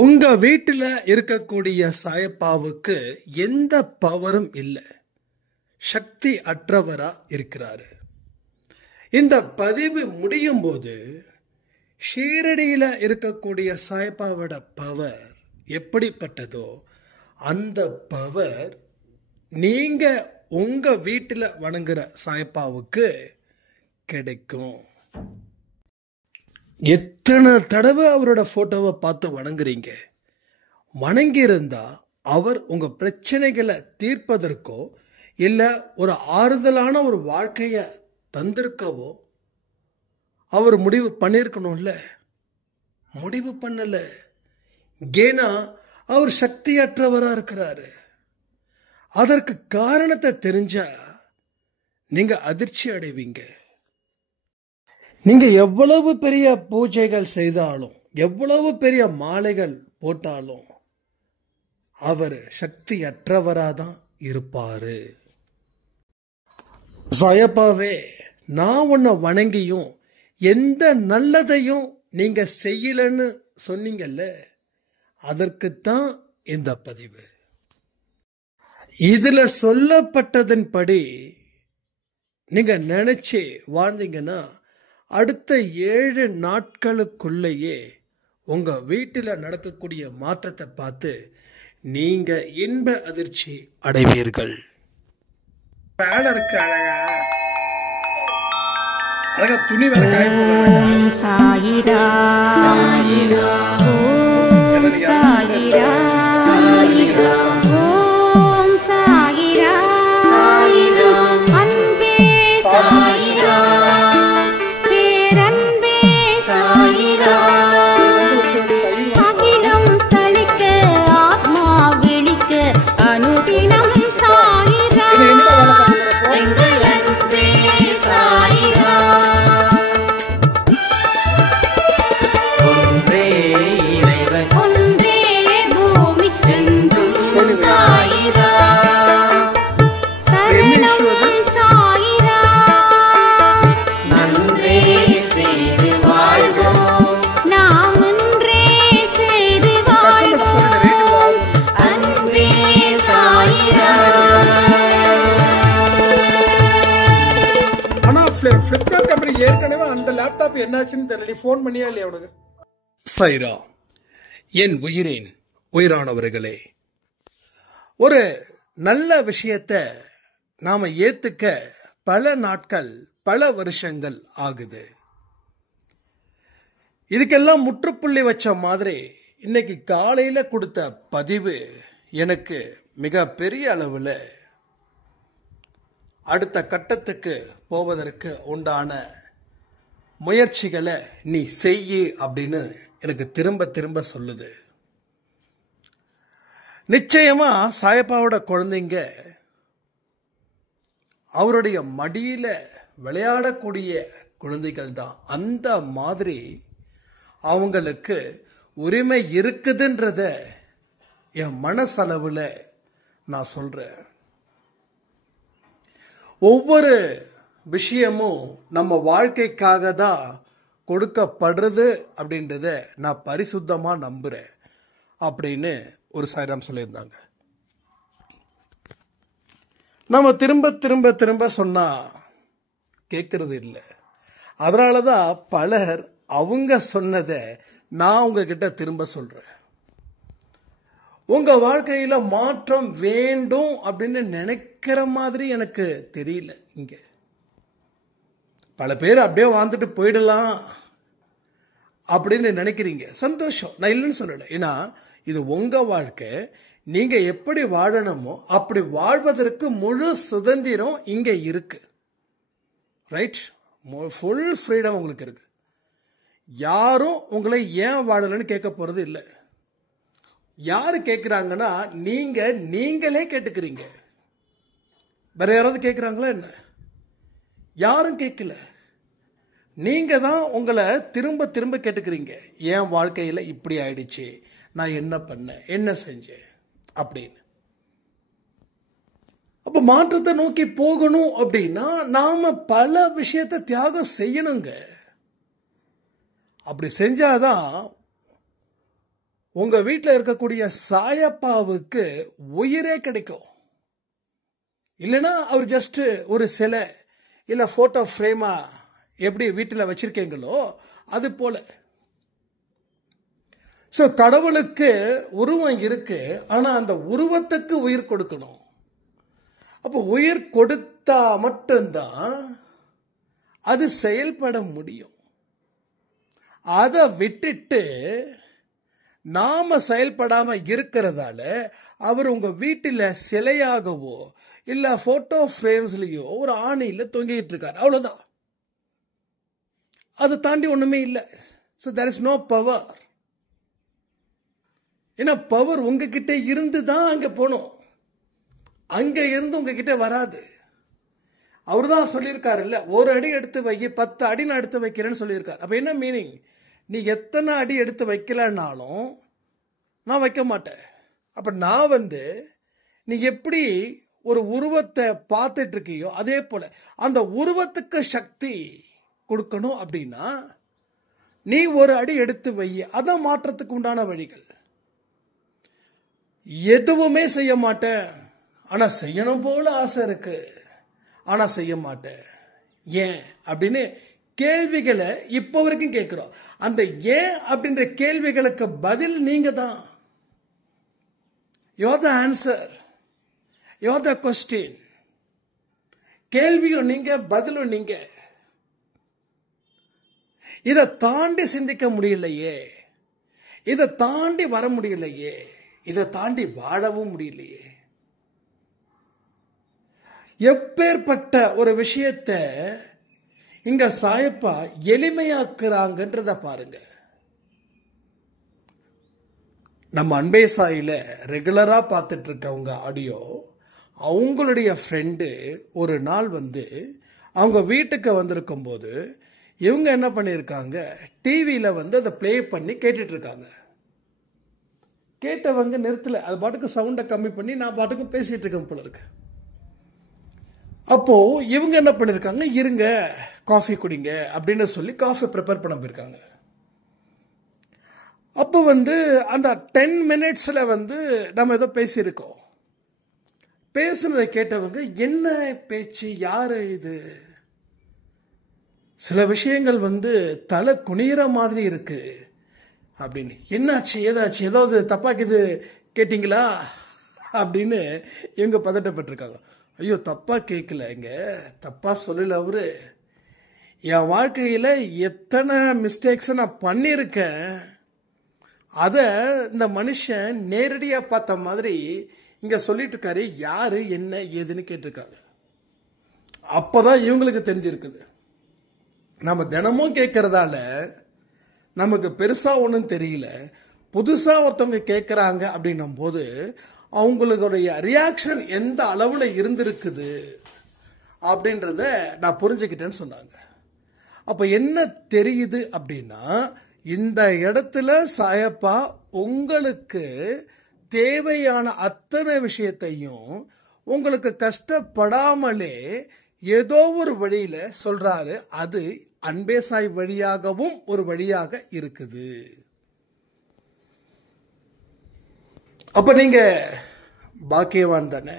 உங்க வீட்டில் இருக்கக்கூடிய சாயப்பாவுக்கு எந்த பவரும் இல்லை, சக்தி அற்றவரா இருக்கிறாரு. இந்த பதிவு முடியும் போது ஷீரடியில் இருக்கக்கூடிய சாயப்பாவோட பவர் எப்படிப்பட்டதோ அந்த பவர் நீங்க உங்க வீட்டில் வணங்குற சாயப்பாவுக்கு கிடைக்கும். எத்தனை தடவை அவரோட போட்டோவை பார்த்து வணங்குறீங்க? வணங்கியிருந்தா அவர் உங்க பிரச்சனைகளை தீர்ப்பதற்கோ இல்லை ஒரு ஆறுதலான ஒரு வாழ்க்கையை தந்திருக்கவோ அவர் முடிவு பண்ணியிருக்கணும்ல. முடிவு பண்ணல. ஏன்னா அவர் சக்தியற்றவராக இருக்கிறாரு. அதற்கு காரணத்தை தெரிஞ்சா நீங்க அதிர்ச்சி அடைவீங்க. நீங்க எவ்வளவு பெரிய பூஜைகள் செய்தாலும், எவ்வளவு பெரிய மாலைகள் போட்டாலும் அவர் சக்தியற்றவராதான் இருப்பாரு. சாயப்பாவே, நான் உன்னை வணங்கியும் எந்த நல்லதையும் நீங்க செய்யலன்னு சொன்னீங்கல்ல, அதற்குத்தான் இந்த பதிவு. இதுல சொல்லப்பட்டதன்படி நீங்க நினைச்சு வாழ்ந்தீங்கன்னா அடுத்த 7 நாட்களுக்குள்ளேயே உங்க வீட்டில் நடக்கக்கூடிய மாற்றத்தை பார்த்து நீங்க இன்ப அதிர்ச்சி அடைவீர்கள். அழகா துணி சாயிரா சாயிரா ஓம் சாயிரா சாயிரா ஓம் சாயிரா சாயிரா அன்பே சாயிரா பேரன்பே சாயிரா அகிலம் தளிக்க ஆத்மா விழிக்க அனுதினம் சாயிரா எங்கள் அன்பே சாயிரா ஒன்றே பூமிக்கென்றும் சாயிரா சரணம் சாயிரா நன்றே செய்து வாழ்வோம் நாம் ஒன்றே செய்து வாழ்வோம் அன்பே சாயிரா. ஆனா பிளிப்கார்ட் கம்பெனி ஏற்கனவே அந்த லேப்டாப் என்னாச்சுன்னு தெரியல. போன் பண்ணியா இல்லையா அவனுக்கு? சாயிரா, என் உயிரின் உயிரானவர்களே, ஒரு நல்ல விஷயத்தை நாம ஏத்துக்க பல நாட்கள் பல வருஷங்கள் ஆகுது. இதுக்கெல்லாம் முற்றுப்புள்ளி வச்ச மாதிரி இன்னைக்கு காலையில கொடுத்த பதிவு எனக்கு மிக பெரிய அளவில் அடுத்த கட்டத்துக்கு போவதற்கு உண்டான முயற்சிகளை நீ செய்யு அப்படின்னு எனக்கு திரும்ப திரும்ப சொல்லுது. நிச்சயமா சாயப்பாவோட குழந்தைங்க அவருடைய மடியில விளையாடக்கூடிய குழந்தைகள் தான். அந்த மாதிரி அவங்களுக்கு உரிமை இருக்குதுன்றத என் மனசளவுல நான் சொல்றேன். ஒவ்வொரு விஷயமும் நம்ம வாழ்க்கைக்காக தான் கொடுக்கப்படுறது அப்படின்றத நான் பரிசுத்தமா நம்புறேன் அப்படின்னு ஒரு சாய்ராம் சொல்லியிருந்தாங்க. நம்ம திரும்ப திரும்ப திரும்ப சொன்னா கேட்கறது இல்லை. அதனாலதான் பலர் அவங்க சொன்னதை நான் உங்ககிட்ட திரும்ப சொல்றேன். உங்க வாழ்க்கையில மாற்றம் வேண்டும் அப்படின்னு நினைக்கிற மாதிரி எனக்கு தெரியல. இங்க பல பேர் அப்படியே வாழ்ந்துட்டு போயிடலாம் அப்படின்னு நினைக்கிறீங்க. சந்தோஷம், நான் இல்லைன்னு சொல்லலை. ஏன்னா இது உங்க வாழ்க்கை. நீங்க எப்படி வாழணுமோ அப்படி வாழ்வதற்கு முழு சுதந்திரம் இங்க இருக்கு. ரைட்? ஃபுல் ஃப்ரீடம் உங்களுக்கு இருக்கு. யாரும் உங்களை ஏன் வாழலன்னு கேட்க போறது இல்லை. யாரு கேட்கிறாங்கன்னா நீங்களே கேட்டுக்கிறீங்க. வேற யாராவது கேட்கிறாங்களா என்ன? யாரும் கேட்கல. நீங்க தான் உங்களை திரும்ப திரும்ப கேட்டுக்கிறீங்க. என் வாழ்க்கையில இப்படி ஆயிடுச்சு, நான் என்ன பண்ணேன், என்ன செஞ்சேன் அப்படின்னு. அப்ப மாற்றத்தை நோக்கி போகணும் அப்படின்னா நாம பல விஷயத்தை தியாகம் செய்யணுங்க. அப்படி செஞ்சாதான் உங்க வீட்டில் இருக்கக்கூடிய சாயப்பாவுக்கு உயிரே கிடைக்கும். இல்லைன்னா அவர் ஜஸ்ட் ஒரு சிலை இல்லை ஃபோட்டோ ஃப்ரேமா எப்படி வீட்டில் வச்சிருக்கீங்களோ அது போல. ஸோ கடவுளுக்கு உருவம் இருக்கு, ஆனால் அந்த உருவத்துக்கு உயிர் கொடுக்கணும். அப்போ உயிர் கொடுத்தா மட்டும்தான் அது செயல்பட முடியும். அதை விட்டுட்டு நாம செயல்படாம இருக்கிறதால அவர் உங்க வீட்டில் சிலையாகவோ இல்ல போட்டோ ஃப்ரேம்ஸ்லயோ ஒரு ஆணியில தொங்கிட்டு இருக்காரு, அவ்வளவுதான். அதை தாண்டி ஒண்ணுமே இல்லை. So there is no power. ஏன்னா பவர் உங்ககிட்ட இருந்து தான் அங்க போகணும், அங்க இருந்து உங்ககிட்ட வராது. அவர் தான் சொல்லியிருக்காரு இல்ல, ஒரு அடி எடுத்து வை 10 அடி நான் எடுத்து வைக்கிறேன்னு சொல்லியிருக்காரு. அப்ப என்ன மீனிங்? நீ எத்தனை அடி எடுத்து வைக்கலன்னாலும் நான் வைக்க மாட்டேன். அப்ப நான் நீ எப்படி ஒரு உருவத்தை பார்த்துட்டு இருக்கியோ அதே போல அந்த உருவத்துக்கு சக்தி கொடுக்கணும். அப்படின்னா நீ ஒரு அடி எடுத்து வை, அதை மாற்றத்துக்கு உண்டான வழிகள். எதுவுமே செய்ய மாட்டேன், ஆனா செய்யணும் போல ஆசை இருக்கு, ஆனா செய்ய மாட்டேன், ஏன் அப்படின்னு கேள்விகளை இப்போ வரைக்கும் கேட்கிறோம். அந்த ஏன் அப்படின்ற கேள்விகளுக்கு பதில் நீங்க தான். You are the answer, you are the question. கேள்வியும் நீங்க, பதிலும் நீங்க. இதை தாண்டி சிந்திக்க முடியலையே, இதை தாண்டி வர முடியலையே, இதை தாண்டி வாழவும் முடியலையே. எப்பேற்பட்ட ஒரு விஷயத்தை இங்க சாயப்பா எளிமையாக்குறாங்கன்றத பாருங்க. நம்ம அன்பே சாயில ரெகுலரா பார்த்துட்டு இருக்கவங்க ஆடியோ, அவங்களுடைய ஃப்ரெண்டு ஒரு நாள் அவங்க வீட்டுக்கு வந்திருக்கும் போது இவங்க என்ன பண்ணியிருக்காங்க, டிவியில அதை ப்ளே பண்ணி கேட்டுட்டு இருக்காங்க. கேட்டவங்க நிறுத்தல, அது பாட்டுக்கு சவுண்டை கம்மி பண்ணி நான் பாட்டுக்கு பேசிட்டு இருக்கேன் போல இருக்கு. அப்போ இவங்க என்ன பண்ணிருக்காங்க, இருங்க காஃபி குடிங்க அப்படின்னு சொல்லி காஃபி ப்ரிப்பேர் பண்ண போயிருக்காங்க. அப்போ அந்த 10 மினிட்ஸ்ல நம்ம ஏதோ பேசியிருக்கோம். பேசுனதை கேட்டவங்க என்ன பேச்சு, யாரு இது, சில விஷயங்கள் தலை குனிகிற மாதிரி இருக்கு அப்படின்னு. என்னாச்சு, ஏதாச்சு, ஏதாவது தப்பாக்குது கேட்டீங்களா அப்படின்னு இவங்க பதட்டப்பட்டிருக்காங்க. ஐயோ தப்பா கேட்கலங்க, தப்பா சொல்லல அவரு. என் வாழ்க்கையில் எத்தனை மிஸ்டேக்ஸை நான் பண்ணியிருக்கேன், அதை இந்த மனுஷன் நேரடியாக பார்த்த மாதிரி இங்கே சொல்லிட்டு இருக்காரு. யாரு என்ன ஏதுன்னு கேட்டிருக்காங்க. அப்போதான் இவங்களுக்கு தெரிஞ்சிருக்குது, நம்ம தினமும் கேட்கறதால நமக்கு பெருசாக ஒன்றும் தெரியல, புதுசாக ஒருத்தவங்க கேட்குறாங்க அப்படின்னும் போது அவங்களுடைய ரியாக்ஷன் எந்த அளவில் இருந்திருக்குது அப்படின்றத நான் புரிஞ்சுக்கிட்டேன்னு சொன்னாங்க. அப்போ என்ன தெரியுது அப்படின்னா, இந்த இடத்துல சாயப்பா உங்களுக்கு தேவையான அத்தனை விஷயத்தையும் உங்களுக்கு கஷ்டப்படாமலே ஏதோ ஒரு வழியில சொல்றாரு. அது அன்பே சாய் வழியாகவும் ஒரு வழியாக இருக்குது. அப்ப நீங்க பாக்கியவான் தானே.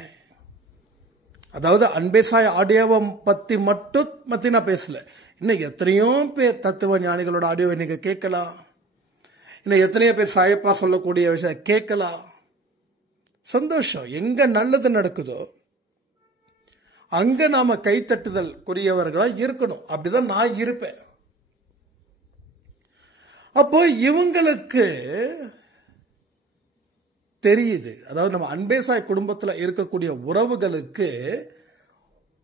அதாவது அன்பே சாய் ஆடியோவை பத்தி மட்டும் நான் பேசல, இன்னும் எத்தனையோ பேர் தத்துவ ஞானிகளோட ஆடியோவை நீங்க கேட்கலாம். இன்னும் எத்தனையோ பேர் சாயப்பா சொல்லக்கூடிய விஷயம் கேட்கலாம். சந்தோஷம். எங்க நல்லது நடக்குதோ அங்க நாம கைத்தட்டுதல் குறியவர்களா இருக்கணும். அப்படிதான் நான் இருப்பேன். அப்போ இவங்களுக்கு தெரியுது, அதாவது நம்ம அன்பே சாய் குடும்பத்தில் இருக்கக்கூடிய உறவுகளுக்கு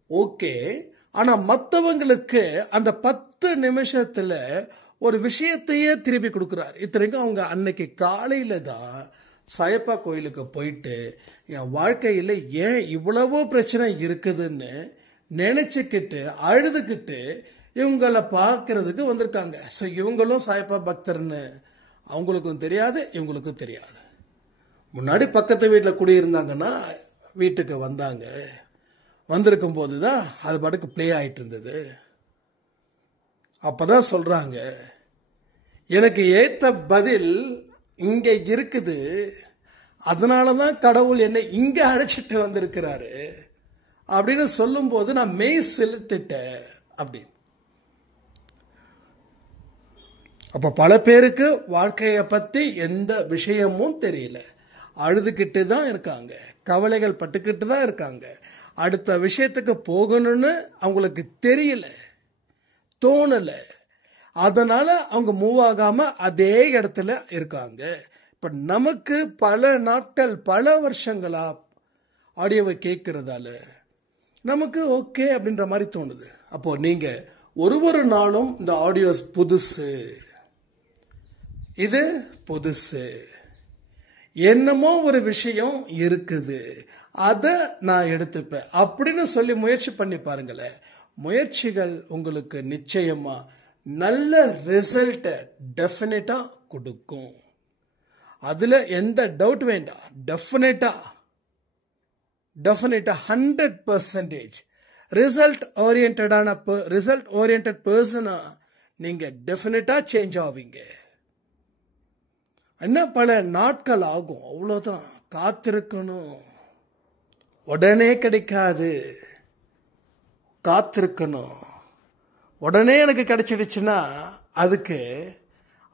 ஓகே, ஆனா மற்றவங்களுக்கு அந்த 10 நிமிஷத்துல ஒரு விஷயத்தையே திருப்பி கொடுக்குறாரு. இத்தனைக்கும் அவங்க அன்னைக்கு காலையில தான் சாயப்பா கோயிலுக்கு போயிட்டு என் வாழ்க்கையில் ஏன் இவ்வளவோ பிரச்சனை இருக்குதுன்னு நினைச்சுக்கிட்டு அழுதுகிட்டு இவங்களை பார்க்கறதுக்கு வந்திருக்காங்க. ஸோ இவங்களும் சாயப்பா பக்தர்னு அவங்களுக்கும் தெரியாது, இவங்களுக்கும் தெரியாது. முன்னாடி பக்கத்து வீட்டில் குடியிருந்தாங்கன்னா வீட்டுக்கு வந்தாங்க, வந்திருக்கும் போது தான் அது பாட்டுக்கு ப்ளே ஆகிட்டு இருந்தது. அப்போதான் சொல்கிறாங்க, எனக்கு ஏற்ற பதில் இங்க இருக்குது, அதனாலதான் கடவுள் என்னை இங்க அழைச்சிட்டு வந்திருக்கிறாரு அப்படின்னு சொல்லும் போது நான் மெய் செலுத்திட்டேன் அப்படின்னு. அப்ப பல பேருக்கு வாழ்க்கையை பத்தி எந்த விஷயமும் தெரியல, அழுதுகிட்டு தான் இருக்காங்க, கவலைகள் பட்டுக்கிட்டு தான் இருக்காங்க. அடுத்த விஷயத்துக்கு போகணும்னு அவங்களுக்கு தெரியல, தோணல. அதனால அவங்க மூவ் ஆகாம அதே இடத்துல இருக்காங்க. இப்ப நமக்கு பல நாட்கள் பல வருஷங்களா ஆடியோவை கேட்கறதால நமக்கு ஓகே அப்படின்ற மாதிரி தோணுது. அப்போ நீங்க ஒரு நாளும் இந்த ஆடியோஸ் புதுசு, இது புதுசு, என்னமோ ஒரு விஷயம் இருக்குது, அதை நான் எடுத்துப்பேன் அப்படின்னு சொல்லி முயற்சி பண்ணி பாருங்களேன். முயற்சிகள் உங்களுக்கு நிச்சயமா நல்ல ரிசல்ட்டை டெஃபினட்டா கொடுக்கும். அதுல எந்த டவுட் வேண்டாம். டெஃபினட்டா 100% ரிசல்ட் ஓரியன்ட் பர்சனா நீங்க டெஃபினட்டா சேஞ்ச் ஆவீங்க. என்ன பல நாட்கள் ஆகும், அவ்வளவுதான். காத்திருக்கணும், உடனே கிடைக்காது. காத்திருக்கணும். உடனே எனக்கு கிடைச்சிடுச்சுன்னா அதுக்கு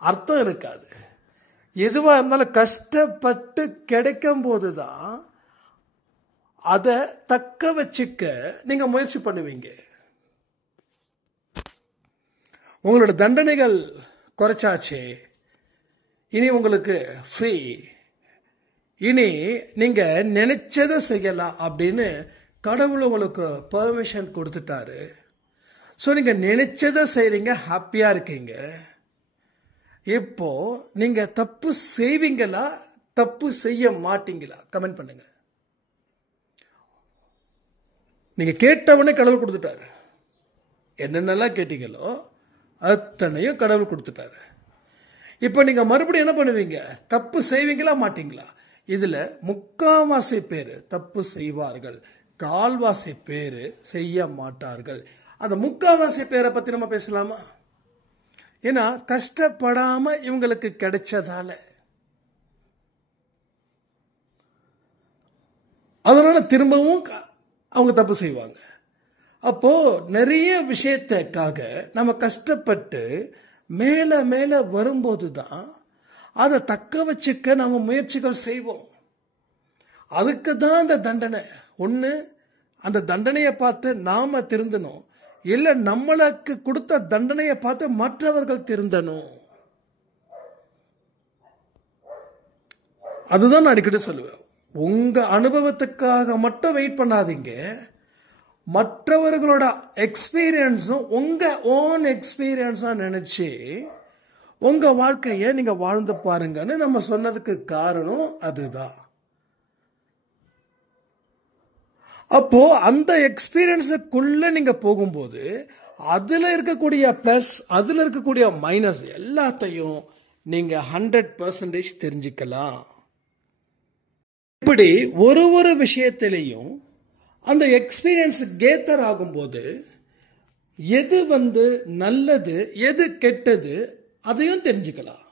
அர்த்தம் இருக்காது. எதுவா இருந்தாலும் கஷ்டப்பட்டு கிடைக்கும் போதுதான் அதை தக்க வச்சுக்க நீங்க முயற்சி பண்ணுவீங்க. உங்களோட தண்டனைகள் குறைச்சாச்சே, இனி உங்களுக்கு ஃப்ரீ, இனி நீங்க நினைச்சதை செய்யலாம் அப்படின்னு கடவுள் உங்களுக்கு பெர்மிஷன் கொடுத்துட்டாரு. ஸோ நீங்க நினைச்சதை செய்றீங்க, ஹாப்பியா இருக்கீங்க. இப்போ நீங்க தப்பு செய்வீங்களா, தப்பு செய்ய மாட்டீங்களா? கமெண்ட் பண்ணுங்க. நீங்க கேட்டவனே கடவுள் கொடுத்துட்டாரு. என்னென்னலாம் கேட்டீங்களோ அத்தனையும் கடவுள் கொடுத்துட்டாரு. இப்போ நீங்க மறுபடியும் என்ன பண்ணுவீங்க? தப்பு செய்வீங்களா மாட்டீங்களா? இதுல 3/4 பேர் தப்பு செய்வார்கள், 1/4 பேர் செய்ய மாட்டார்கள். அந்த 3/4 பேரை பத்தி நம்ம பேசலாமா? ஏன்னா கஷ்டப்படாம இவங்களுக்கு கிடைச்சதால, அதனால திரும்பவும் அவங்க தப்பு செய்வாங்க. அப்போ நிறைய விஷயத்துக்காக நம்ம கஷ்டப்பட்டு மேல மேல வரும்போது தான் அதை தக்க வச்சுக்க நம்ம முயற்சிகள் செய்வோம். அதுக்கு தான் அந்த தண்டனை. ஒன்று, அந்த தண்டனையை பார்த்து நாம திருந்தணும், இல்லை நம்மளுக்கு கொடுத்த தண்டனையை பார்த்து மற்றவர்கள் திருந்தணும். அதுதான் நான் அடிக்கடி சொல்லுவேன். உங்க அனுபவத்துக்காக மட்டும் வெயிட் பண்ணாதீங்க. மற்றவர்களோட எக்ஸ்பீரியன்ஸும் உங்க ஓன் எக்ஸ்பீரியன்ஸா நினைச்சு உங்க வாழ்க்கையை நீங்க வாழ்ந்து பாருங்கன்னு நம்ம சொன்னதுக்கு காரணம் அதுதான். அப்போ அந்த எக்ஸ்பீரியன்ஸுக்குள்ள நீங்க போகும்போது அதுல இருக்கக்கூடிய பிளஸ், அதுல இருக்கக்கூடிய மைனஸ் எல்லாத்தையும் நீங்க 100% தெரிஞ்சுக்கலாம். இப்படி ஒரு விஷயத்திலையும் அந்த எக்ஸ்பீரியன்ஸ் கேத்தர் ஆகும்போது எது நல்லது எது கெட்டது அதையும் தெரிஞ்சுக்கலாம்.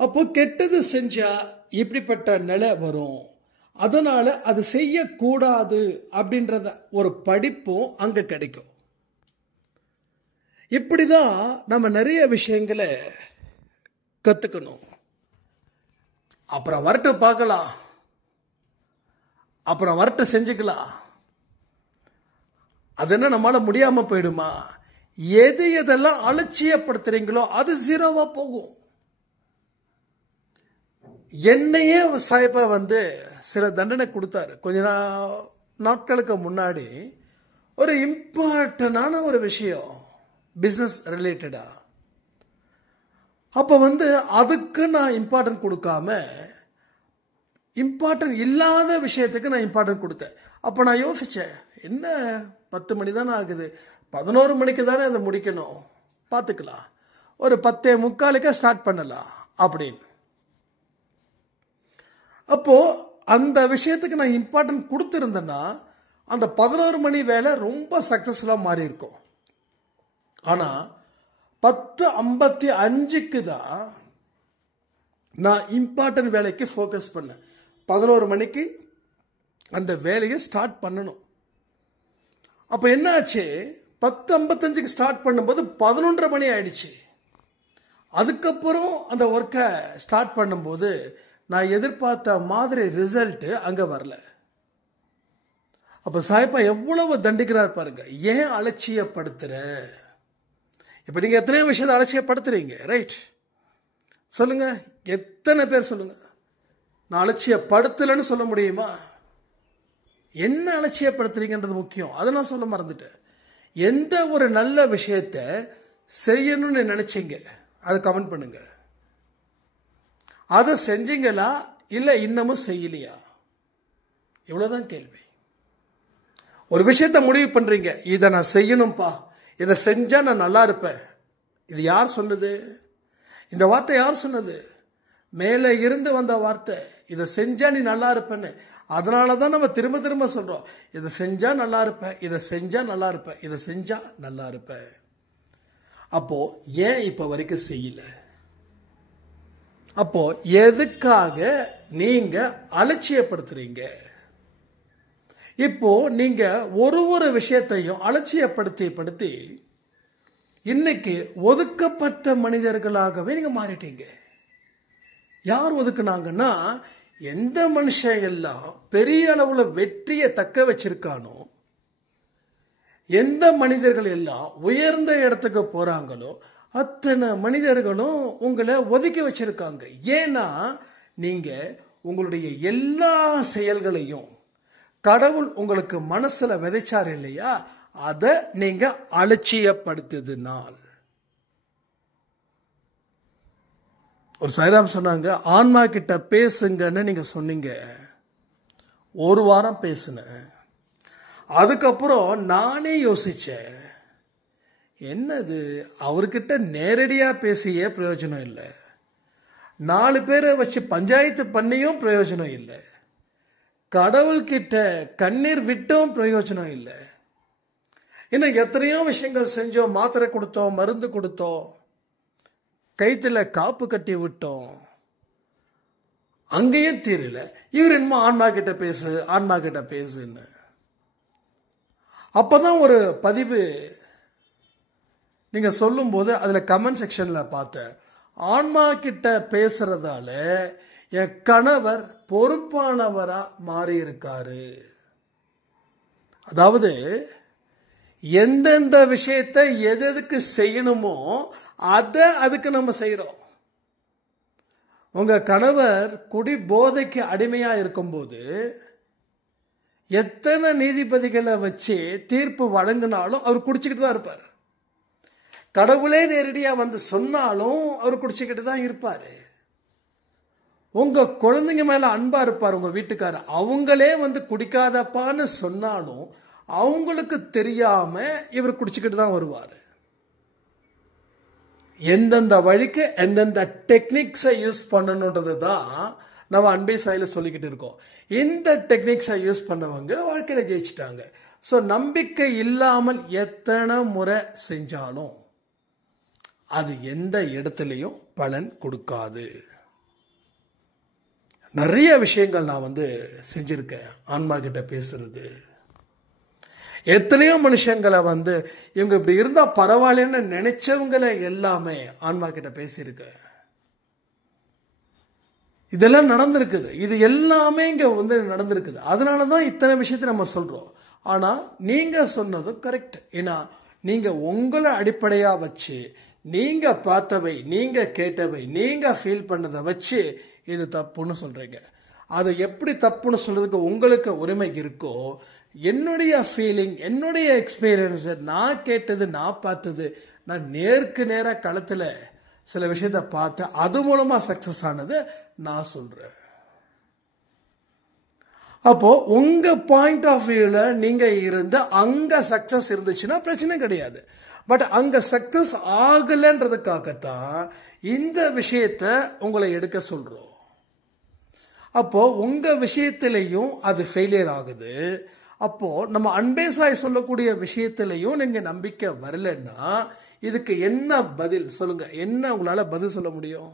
அப்போ கெட்டது செஞ்சா இப்படிப்பட்ட நிலை வரும், அதனால அது செய்யக்கூடாது அப்படின்றத ஒரு படிப்பும் அங்க கிடைக்கும். இப்படிதான் நம்ம நிறைய விஷயங்களை கத்துக்கணும். அப்புறம் வரட்டு பார்க்கலாம், அப்புறம் வரட்டு செஞ்சுக்கலாம். அது என்ன நம்மளால முடியாம போயிடுமா? எதெல்லாம் அலட்சியப்படுத்துறீங்களோ அது ஜீரோவா போகும். என்னையே சாய்பா சில தண்டனை கொடுத்தாரு கொஞ்ச நாட்களுக்கு முன்னாடி. ஒரு இம்பார்ட்டன்டான ஒரு விஷயம், பிசினஸ் ரிலேட்டடா. அப்ப அதுக்கு நான் இம்பார்ட்டன்ட் கொடுக்காம இம்பார்ட்டன்ட் இல்லாத விஷயத்துக்கு நான் இம்பார்ட்டன்ட் கொடுத்தேன். அப்ப நான் யோசிச்சேன், என்ன 10 மணி தானே ஆகுது, 11 மணிக்கு தானே அதை முடிக்கணும், பார்த்துக்கலாம், ஒரு 10:45 ஸ்டார்ட் பண்ணலாம் அப்படின்னு. அப்போ அந்த விஷயத்துக்கு நான் இம்பார்ட்டன்ட் கொடுத்துருந்தேன்னா அந்த 11 மணி வேலை ரொம்ப சக்சஸ்ஃபுல்லாக மாறி இருக்கும். ஆனால் 10:55 தான் நான் இம்பார்ட்டன்ட் வேலைக்கு ஃபோக்கஸ் பண்ணேன். 11 மணிக்கு அந்த வேலையை ஸ்டார்ட் பண்ணணும். அப்போ என்னாச்சு, 10:55க்கு ஸ்டார்ட் பண்ணும்போது 11:30 மணி ஆயிடுச்சு. அதுக்கப்புறம் அந்த ஒர்க்கை ஸ்டார்ட் பண்ணும்போது நான் எதிர்பார்த்த மாதிரி ரிசல்ட்டு அங்கே வரல. அப்போ சாய்ப்பா எவ்வளவு தண்டிக்கிறார் பாருங்க. ஏன் அலட்சியப்படுத்துற? இப்போ நீங்கள் எத்தனையோ விஷயத்தை அலட்சியப்படுத்துறீங்க, ரைட்? சொல்லுங்க, எத்தனை பேர் சொல்லுங்க. நான் அலட்சியப்படுத்தலைன்னு சொல்ல முடியுமா? என்ன அலட்சியப்படுத்துறீங்கன்றது முக்கியம். அதை நான் சொல்ல மறந்துட்டேன். எந்த ஒரு நல்ல விஷயத்தை செய்யணும்னு நினைச்சீங்க, அதை கமெண்ட் பண்ணுங்க. அதை செஞ்சீங்களா இல்லை இன்னமும் செய்யலையா? இவ்வளோதான் கேள்வி. ஒரு விஷயத்தை முடிவு பண்ணுறீங்க, இதை நான் செய்யணும்ப்பா, இதை செஞ்சால் நான் நல்லா இருப்பேன். இது யார் சொன்னது? இந்த வார்த்தை யார் சொன்னது? மேலே இருந்து வந்த வார்த்தை. இதை செஞ்சால் நீ நல்லா இருப்பேன்னு. அதனால தான் நம்ம திரும்ப திரும்ப சொல்கிறோம், இதை செஞ்சால் நல்லா இருப்பேன், இதை செஞ்சால் நல்லா இருப்பேன், இதை செஞ்சால் நல்லா இருப்பேன். அப்போது ஏன் இப்போ வரைக்கும் செய்யல? அப்போது எதுக்காக நீங்கள் அலட்சியப்படுத்துறீங்க? இப்போ நீங்கள் ஒரு விஷயத்தையும் அலட்சியப்படுத்தி இன்னைக்கு ஒதுக்கப்பட்ட மனிதர்களாகவே நீங்கள் மாறிட்டீங்க. யார் ஒதுக்குனாங்கன்னா, எந்த மனுஷன் எல்லாம் பெரிய அளவில் வெற்றியை தக்க வச்சிருக்கானோ, எந்த மனிதர்கள் எல்லாம் உயர்ந்த இடத்துக்கு போகிறாங்களோ அத்தனை மனிதர்களும் உங்களை ஒதுக்கி வச்சிருக்காங்க. ஏன்னா நீங்கள் உங்களுடைய எல்லா செயல்களையும் கடவுள் உங்களுக்கு மனசில் விதைச்சார் இல்லையா, அதை நீங்கள் அலட்சியப்படுத்துதுனால். ஒரு சாய்ராம் சொன்னாங்க, ஆன்மா கிட்ட பேசுங்கன்னு நீங்கள் சொன்னீங்க. 1 வாரம் பேசினேன். அதுக்கப்புறம் நானே யோசித்தேன், என்னது அவர்கிட்ட நேரடியாக பேசியே பிரயோஜனம் இல்லை, 4 பேரை வச்சு பஞ்சாயத்து பண்ணியும் பிரயோஜனம் இல்லை, கடவுள்கிட்ட கண்ணீர் விட்டும் பிரயோஜனம் இல்லை. இன்னும் எத்தனையோ விஷயங்கள் செஞ்சோம், மாத்திரை கொடுத்தோம், மருந்து கொடுத்தோம், கைத்தில் காப்பு கட்டி விட்டோம், அங்கேயும் தீரல. இவர் என்னமோ ஆன்மா கிட்ட பேசு, ஆன்மா கிட்ட பேசுன்னு. அப்போதான் ஒரு பதிவு நீங்கள் சொல்லும்போது அதில் கமெண்ட் செக்ஷனில் பார்த்தேன், ஆன்மா கிட்ட பேசுறதால என் கணவர் பொறுப்பானவராக மாறி இருக்காரு. அதாவது எந்தெந்த விஷயத்தை எதுக்கு செய்யணுமோ அதை அதுக்கு நம்ம செய்கிறோம். உங்கள் கணவர் குடி போதைக்கு அடிமையாக இருக்கும்போது எத்தனை நீதிபதிகளை வச்சு தீர்ப்பு வழங்கினாலும் அவர் குடிச்சிக்கிட்டு தான் இருப்பார். கடவுளே நேரடியாக வந்து சொன்னாலும் அவர் குடிச்சிக்கிட்டு தான் இருப்பார். உங்கள் குழந்தைங்க மேலே அன்பாக இருப்பார் உங்கள் வீட்டுக்காரர், அவங்களே வந்து குடிக்காதப்பான்னு சொன்னாலும் அவங்களுக்கு தெரியாமல் இவர் குடிச்சிக்கிட்டு தான் வருவார். எந்தெந்த வழிக்கு எந்தெந்த டெக்னிக்ஸை யூஸ் பண்ணணுன்றது தான் நம்ம அன்பே சாயில் சொல்லிக்கிட்டு இருக்கோம். இந்த டெக்னிக்ஸை யூஸ் பண்ணவங்க வாழ்க்கையில் ஜெயிச்சிட்டாங்க. ஸோ நம்பிக்கை இல்லாமல் எத்தனை முறை செஞ்சாலும் அது எந்த இடத்துலையும் பலன் கொடுக்காது. நிறைய விஷயங்கள் நான் வந்து செஞ்சுருக்கேன். ஆன்மா கிட்ட பேசுறது, எத்தனையோ மனுஷங்களை வந்து இவங்க இப்படி இருந்தால் பரவாயில்லன்னு நினைச்சவங்களை எல்லாமே ஆன்மா கிட்ட பேசியிருக்கேன். இதெல்லாம் நடந்திருக்குது. இது எல்லாமே இங்கே வந்து நடந்திருக்குது. அதனால தான் இத்தனை விஷயத்தை நம்ம சொல்கிறோம். ஆனால் நீங்கள் சொன்னதும் கரெக்ட். ஏன்னா நீங்கள் உங்களை அடிப்படையாக வச்சு நீங்கள் பார்த்தவை, நீங்கள் கேட்டவை, நீங்கள் ஃபீல் பண்ணதை வச்சு இது தப்புன்னு சொல்கிறீங்க. அதை எப்படி தப்புன்னு சொல்கிறதுக்கு உங்களுக்கு உரிமை இருக்கோ, என்னுடைய ஃபீலிங், என்னுடைய எக்ஸ்பீரியன்ஸு, நான் கேட்டது, நான் பார்த்தது, நான் நேருக்கு நேராக களத்தில் சில விஷயத்தை பார்த்து அது மூலமாக சக்ஸஸ் ஆனது நான் சொல்கிறேன். அப்போது உங்கள் பாயிண்ட் ஆஃப் வியூவில் நீங்கள் இருந்து அங்கே சக்ஸஸ் இருந்துச்சுன்னா பிரச்சனை கிடையாது. பட் அங்கே சக்ஸஸ் ஆகலைன்றதுக்காகத்தான் இந்த விஷயத்தை உங்களை எடுக்க சொல்கிறோம். அப்போது உங்கள் விஷயத்திலையும் அது ஃபெயிலியர் ஆகுது. அப்போது நம்ம அன்பே சாய் சொல்லக்கூடிய விஷயத்திலையும் நீங்கள் நம்பிக்கை வரலைன்னா இதுக்கு என்ன பதில் சொல்லுங்கள்? என்ன உங்களால் பதில் சொல்ல முடியும்?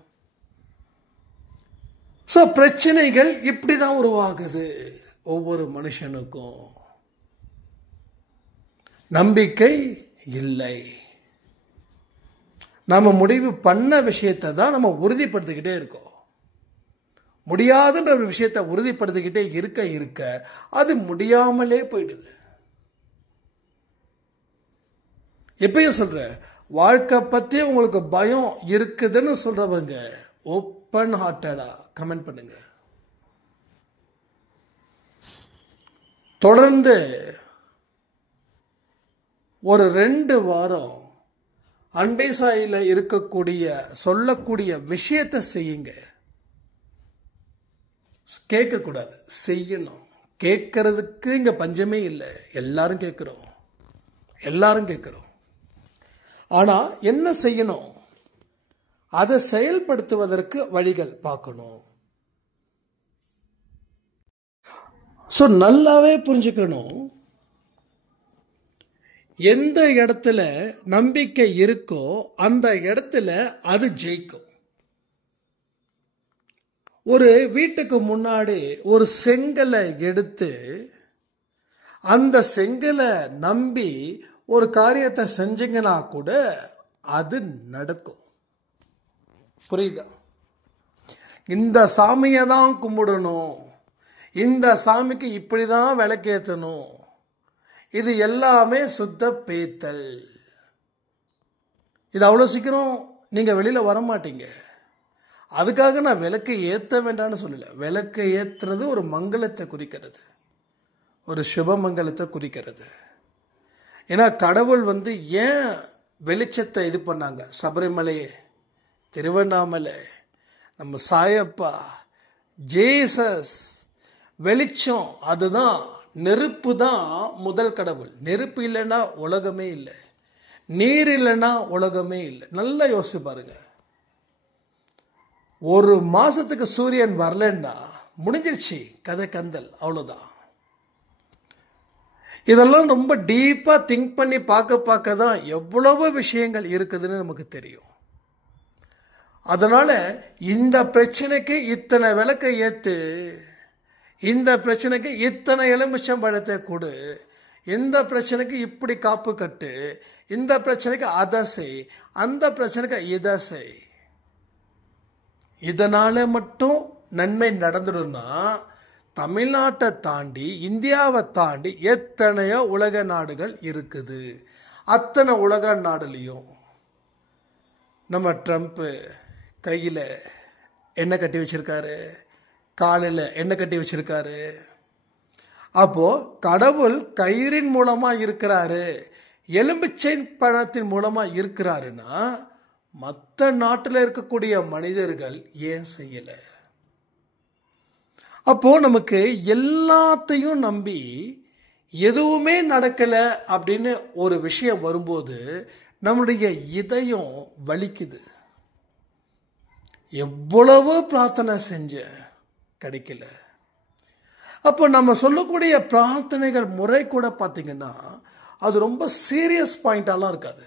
ஸோ பிரச்சனைகள் இப்படிதான் உருவாகுது. ஒவ்வொரு மனுஷனுக்கும் நம்பிக்கை இல்லை. நம்ம முடிவு பண்ண விஷயத்தை தான் நம்ம உறுதிப்படுத்திக்கிட்டே இருக்கோம். முடியாதுன்ற ஒரு விஷயத்தை உறுதிப்படுத்திக்கிட்டே இருக்க இருக்க அது முடியாமலே போயிடுது. எப்பயும் சொல்ற, வாழ்க்கை பத்தி உங்களுக்கு பயம் இருக்குதுன்னு சொல்றவங்க ஓப்பன் ஹார்ட்டடா கமெண்ட் பண்ணுங்க. தொடர்ந்து ஒரு 2 வாரம் அன்பே சாயில இருக்கக்கூடிய சொல்லக்கூடிய விஷயத்தை செய்யுங்க. கேட்கக்கூடாது, செய்யணும். கேட்கறதுக்கு இங்க பஞ்சமே இல்லை. எல்லாரும் கேட்கிறோம், எல்லாரும் கேட்கிறோம். ஆனா என்ன செய்யணும்? அதை செயல்படுத்துவதற்கு வழிகள் பார்க்கணும். ஸோ நல்லாவே புரிஞ்சுக்கணும், எந்த இடத்துல நம்பிக்கை இருக்கோ அந்த இடத்துல அது ஜெயிக்கும். ஒரு வீட்டுக்கு முன்னாடி ஒரு செங்கலை எடுத்து அந்த செங்கலை நம்பி ஒரு காரியத்தை செஞ்சீங்கன்னா கூட அது நடக்கும். புரியுதா? இந்த சாமியை தான் கும்பிடணும், இந்த சாமிக்கு இப்படிதான் விளக்கேற்றணும், இது எல்லாமே சுத்த பேத்தல். இது அவ்வளோ சீக்கிரம் நீங்க வெளியில வர மாட்டீங்க. அதுக்காக நான் விளக்கை ஏற்ற வேண்டாம்னு சொல்லல. விளக்கை ஏற்றுறது ஒரு மங்களத்தை குறிக்கிறது, ஒரு சுபமங்கலத்தை குறிக்கிறது. ஏன்னா கடவுள் ஏன் வெளிச்சத்தை இது பண்ணாங்க? சபரிமலை, திருவண்ணாமலை, நம்ம சாயப்பா, ஜேசஸ், வெளிச்சம். அதுதான், நெருப்பு தான் முதல் கடவுள். நெருப்பு இல்லைன்னா உலகமே இல்லை, நீர் இல்லைன்னா உலகமே இல்லை. நல்லா யோசிச்சு பாருங்க. ஒரு மாசத்துக்கு சூரியன் வரலன்னா முடிஞ்சிருச்சு, கதை கந்தல், அவ்வளவுதான். இதெல்லாம் ரொம்ப டீப்பா திங்க் பண்ணி பார்க்க தான் எவ்வளவு விஷயங்கள் இருக்குதுன்னு நமக்கு தெரியும். அதனால இந்த பிரச்சனைக்கு இத்தனை விளக்கை ஏத்து, இந்த பிரச்சனைக்கு இத்தனை எலுமிச்சம் பழத்தை கொடு, இந்த பிரச்சனைக்கு இப்படி காப்பு கட்டு, இந்த பிரச்சனைக்கு அதை செய், அந்த பிரச்சனைக்கு இதை செய். இதனால மட்டும் நன்மை நடந்துடும்னா தமிழ்நாட்டை தாண்டி இந்தியாவை தாண்டி எத்தனையோ உலக நாடுகள் இருக்குது. அத்தனை உலக நாடுலையும் நம்ம ட்ரம்ப் கையில் எண்ணெய் கட்டி வச்சிருக்காரு, காலில் எண்ணெய் கட்டி வச்சிருக்காரு. அப்போ கடவுள் கயிறின் மூலமா இருக்கிறாரு, எலும்பிச்சை பழத்தின் மூலமா இருக்கிறாருன்னா மற்ற நாட்டில் இருக்கக்கூடிய மனிதர்கள் ஏன் செய்யல? அப்போ நமக்கு எல்லாத்தையும் நம்பி எதுவுமே நடக்கல அப்படின்னு ஒரு விஷயம் வரும்போது நம்முடைய இதயம் வலிக்குது. எவ்வளவு பிரார்த்தனை செஞ்ச கிடைக்கல. அப்போ நம்ம சொல்லக்கூடிய பிரார்த்தனைகள் முறை கூட பார்த்தீங்கன்னா அது ரொம்ப சீரியஸ் பாயிண்டாலாம் இருக்காது,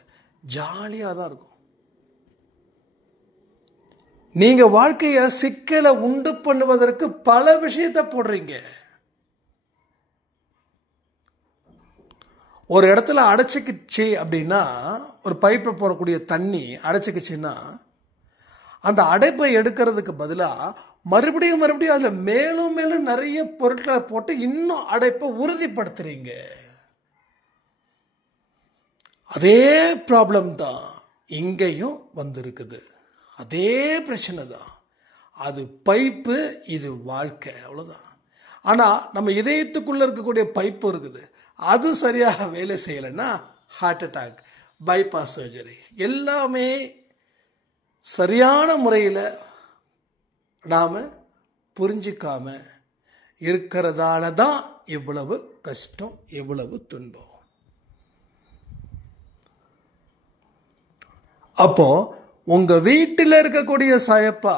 ஜாலியாக தான் இருக்கும். நீங்க வாழ்க்கைய சிக்கலை உண்டு பண்ணுவதற்கு பல விஷயத்தை போடுறீங்க. ஒரு இடத்துல அடைச்சிக்கிச்சு அப்படின்னா, ஒரு பைப்ல போறக்கூடிய தண்ணி அடைச்சிக்கிச்சுன்னா அந்த அடைப்பை எடுக்கிறதுக்கு பதிலாக மறுபடியும் அதுல மேலும் மேலும் நிறைய பொருட்களை போட்டு இன்னும் அடைப்பை உறுதிப்படுத்துறீங்க. அதே ப்ராப்ளம் தான் இங்கேயும் வந்திருக்குது. அதே பிரச்சனை தான். அது பைப்பு, இது வாழ்க்கை, அவ்வளோதான். ஆனால் நம்ம இதயத்துக்குள்ளே இருக்கக்கூடிய பைப்பு இருக்குது, அது சரியாக வேலை செய்யலைன்னா ஹார்ட் அட்டாக், பைபாஸ் சர்ஜரி, எல்லாமே சரியான முறையில் நாம் புரிஞ்சிக்காம இருக்கிறதால தான் இவ்வளவு கஷ்டம், இவ்வளவு துன்பம். அப்போ உங்க வீட்டில் இருக்கக்கூடிய சாயப்பா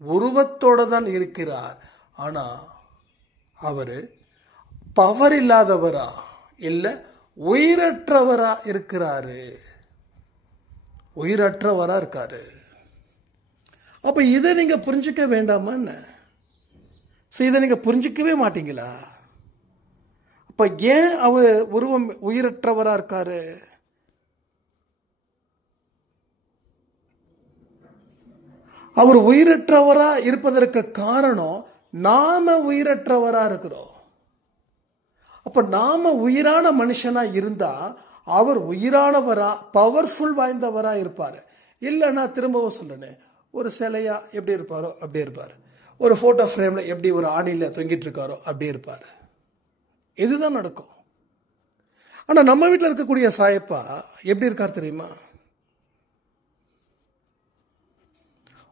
உருவத்தோட தான் இருக்கிறார். ஆனா அவரு பவர் இல்லாதவரா இல்ல உயிரற்றவரா இருக்கிறாரு. உயிரற்றவரா இருக்காரு. அப்போ இதை நீங்கள் புரிஞ்சிக்க வேண்டாமா என்ன? ஸோ இதை நீங்கள் புரிஞ்சிக்கவே மாட்டீங்களா? அப்போ ஏன் அவர் உருவம் உயிரற்றவராக இருக்காரு? அவர் உயிரற்றவராக இருப்பதற்கு காரணம் நாம உயிரற்றவராக இருக்கிறோம். அப்போ நாம உயிரான மனுஷனாக இருந்தால் அவர் உயிரானவரா பவர்ஃபுல் வாய்ந்தவராக இருப்பார். இல்லைன்னா திரும்பவும் சொல்கிறேன், ஒரு சிலையா எப்படி இருப்பாரோ அப்படியே இருப்பார். ஒரு ஃபோட்டோ ஃப்ரேமில் எப்படி ஒரு ஆணியில் தொங்கிட்டு இருக்காரோ அப்படியே இருப்பார். இதுதான் நடக்கும். ஆனால் நம்ம வீட்டில் இருக்கக்கூடிய சாயப்பா எப்படி இருக்கார் தெரியுமா?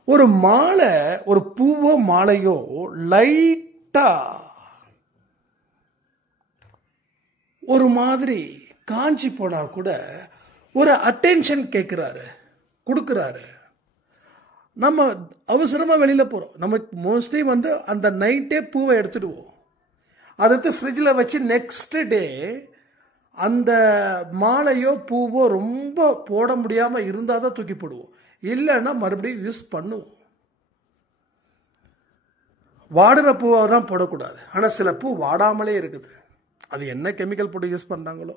ஒரு மாலை, ஒரு பூவோ மாலையோ லைட்டா ஒரு மாதிரி காஞ்சி போனா கூட ஒரு அட்டென்ஷன் கேட்குறாரு, கொடுக்குறாரு. நம்ம அவசரமாக வெளியில் போகிறோம். நமக்கு மோஸ்ட்லி அந்த நைட்டே பூவை எடுத்துடுவோம். அதை எடுத்து ஃப்ரிட்ஜில் வச்சு நெக்ஸ்ட் டே அந்த மாலையோ பூவோ ரொம்ப போட முடியாமல் இருந்தால் தான் தூக்கி போடுவோம். இல்லைன்னா மறுபடியும் யூஸ் பண்ணுவோம். வாடின பூவாக தான் போடக்கூடாது. ஆனால் சில பூ வாடாமலே இருக்குது. அது என்ன கெமிக்கல் போட்டு யூஸ் பண்ணுறாங்களோ.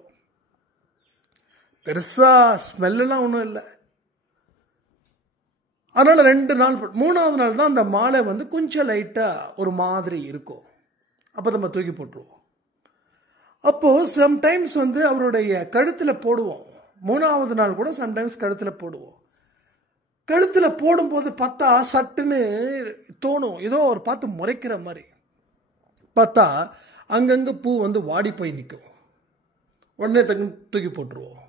பெருசாக ஸ்மெல்லாம் ஒன்றும் இல்லை. அதனால் 2 நாள் 3ஆவது நாள் தான் அந்த மாலை கொஞ்சம் லைட்டாக ஒரு மாதிரி இருக்கும். அப்போ நம்ம தூக்கி போட்டுருவோம். அப்போது சம்டைம்ஸ் அவருடைய கழுத்தில் போடுவோம். 3ஆவது நாள் கூட சம்டைம்ஸ் கழுத்தில் போடுவோம். கழுத்தில் போடும்போது பார்த்தா சட்டுன்னு தோணும், ஏதோ ஒரு பார்த்து முறைக்கிற மாதிரி. பார்த்தா அங்கங்கே பூ வாடி போய் நிற்கும். உடனே தூக்கி போட்டுருவோம்.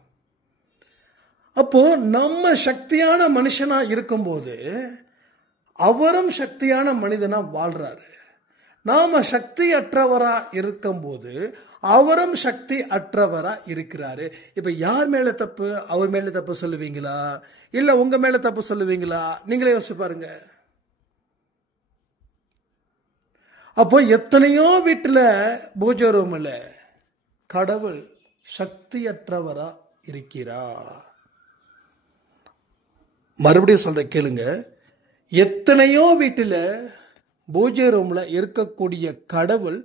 அப்போது நம்ம சக்தியான மனுஷனாக இருக்கும்போது அவரும் சக்தியான மனிதனாக வாழ்கிறாரு. நாம் சக்தி அற்றவராக இருக்கும்போது அவரும் சக்தி அற்றவராக இருக்கிறாரு. இப்போ யார் மேலே தப்பு? அவர் மேலே தப்பு சொல்லுவீங்களா, இல்லை உங்கள் மேலே தப்பு சொல்லுவீங்களா? நீங்களே யோசிச்சு பாருங்க. அப்போ எத்தனையோ வீட்டில் பூஜை ரூமில் கடவுள் சக்தியற்றவராக இருக்கிறார். மறுபடியும் சொல்ற கேளுங்க. எத்தனையோ வீட்டில் பூஜை ரூமில் இருக்கக்கூடிய கடவுள்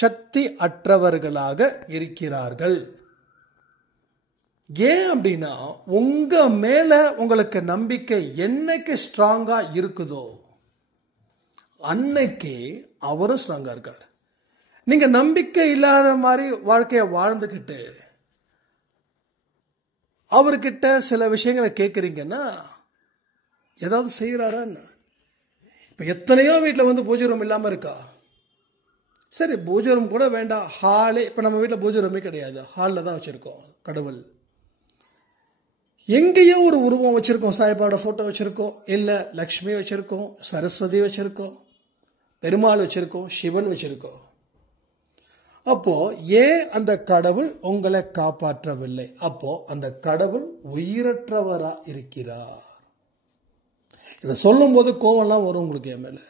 சக்தி அற்றவர்களாக இருக்கிறார்கள். ஏன் அப்படின்னா, உங்க மேல உங்களுக்கு நம்பிக்கை என்னைக்கு ஸ்ட்ராங்கா இருக்குதோ அன்னைக்கு அவரும் ஸ்ட்ராங்கா இருக்கார். நீங்க நம்பிக்கை இல்லாத மாதிரி வாழ்க்கையை வாழ்ந்துக்கிட்டு அவர்கிட்ட சில விஷயங்களை கேட்குறீங்கன்னா ஏதாவது செய்கிறாரா என்ன? இப்போ எத்தனையோ வீட்டில் பூஜை ரூம் இல்லாமல் இருக்கா? சரி, பூஜை ரூம் கூட வேண்டாம், ஹாலே. இப்போ நம்ம வீட்டில் பூஜை ரூமே கிடையாது, ஹாலில் தான் வச்சுருக்கோம் கடவுள். எங்கேயோ ஒரு உருவம் வச்சுருக்கோம், சாய்பாவோட ஃபோட்டோ வச்சுருக்கோம், இல்லை லக்ஷ்மி வச்சுருக்கோம், சரஸ்வதி வச்சுருக்கோம், பெருமாள் வச்சுருக்கோம், சிவன் வச்சுருக்கோம். அப்போது ஏன் அந்த கடவுள் உங்களை காப்பாற்றவில்லை? அப்போது அந்த கடவுள் உயிரற்றவராக இருக்கிறார். இதை சொல்லும்போது கோவம்லாம் வரும் உங்களுக்கு. என் மேலே